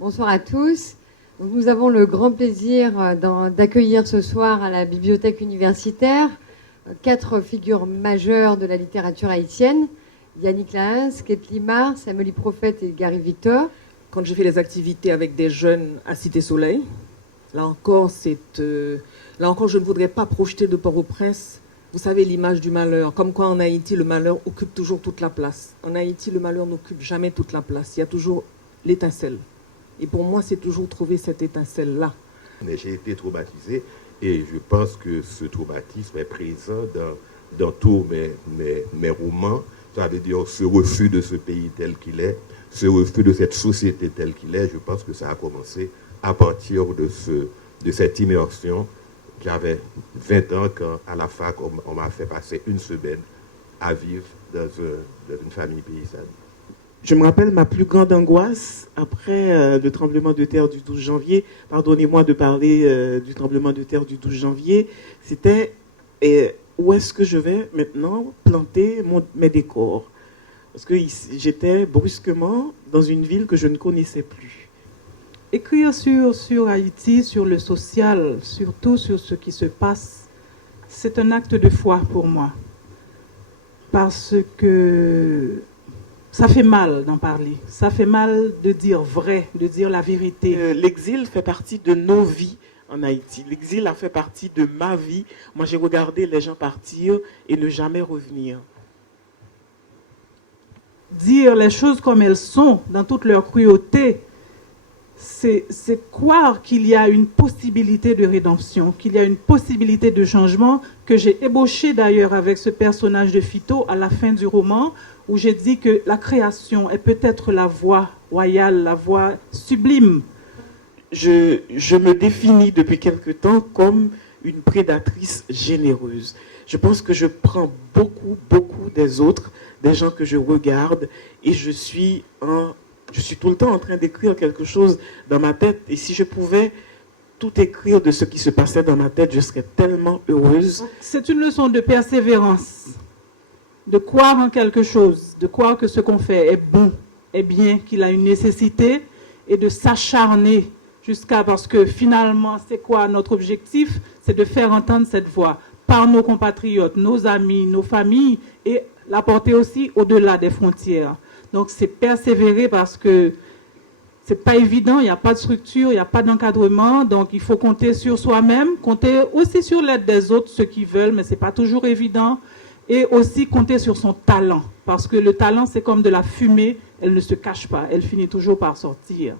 Bonsoir à tous. Donc, nous avons le grand plaisir d'accueillir ce soir à la bibliothèque universitaire 4 figures majeures de la littérature haïtienne. Yannick Lahens, Kate Limar, Amélie Prophète et Gary Victor. Quand j'ai fait les activités avec des jeunes à Cité Soleil, là encore, je ne voudrais pas projeter de Port-au-Prince, vous savez, l'image du malheur. Comme quoi en Haïti, le malheur occupe toujours toute la place. En Haïti, le malheur n'occupe jamais toute la place. Il y a toujours l'étincelle. Et pour moi, c'est toujours trouver cette étincelle-là. J'ai été traumatisé et je pense que ce traumatisme est présent dans tous mes romans. Ça veut dire ce refus de ce pays tel qu'il est, ce refus de cette société telle qu'il est. Je pense que ça a commencé à partir de cette immersion. J'avais 20 ans quand, à la fac, on m'a fait passer une semaine à vivre dans une famille paysanne. Je me rappelle ma plus grande angoisse après le tremblement de terre du 12 janvier. Pardonnez-moi de parler du tremblement de terre du 12 janvier. C'était où est-ce que je vais maintenant planter mes décors? Parce que j'étais brusquement dans une ville que je ne connaissais plus. Écrire sur Haïti, sur le social, surtout sur ce qui se passe, c'est un acte de foi pour moi. Parce que ça fait mal d'en parler. Ça fait mal de dire vrai, de dire la vérité. L'exil fait partie de nos vies en Haïti. L'exil a fait partie de ma vie. Moi, j'ai regardé les gens partir et ne jamais revenir. Dire les choses comme elles sont, dans toute leur cruauté, c'est croire qu'il y a une possibilité de rédemption, qu'il y a une possibilité de changement, que j'ai ébauché d'ailleurs avec ce personnage de Fito à la fin du roman, où j'ai dit que la création est peut-être la voie royale, la voie sublime. Je me définis depuis quelque temps comme une prédatrice généreuse. Je pense que je prends beaucoup des autres, des gens que je regarde, et je suis tout le temps en train d'écrire quelque chose dans ma tête. Et si je pouvais tout écrire de ce qui se passait dans ma tête, je serais tellement heureuse. C'est une leçon de persévérance, de croire en quelque chose, de croire que ce qu'on fait est bon, est bien, qu'il a une nécessité, et de s'acharner parce que finalement, c'est quoi notre objectif? C'est de faire entendre cette voix par nos compatriotes, nos amis, nos familles, et la porter aussi au-delà des frontières. Donc c'est persévérer parce que c'est pas évident, il n'y a pas de structure, il n'y a pas d'encadrement, donc il faut compter sur soi-même, compter aussi sur l'aide des autres, ceux qui veulent, mais c'est pas toujours évident, et aussi compter sur son talent, parce que le talent c'est comme de la fumée, elle ne se cache pas, elle finit toujours par sortir.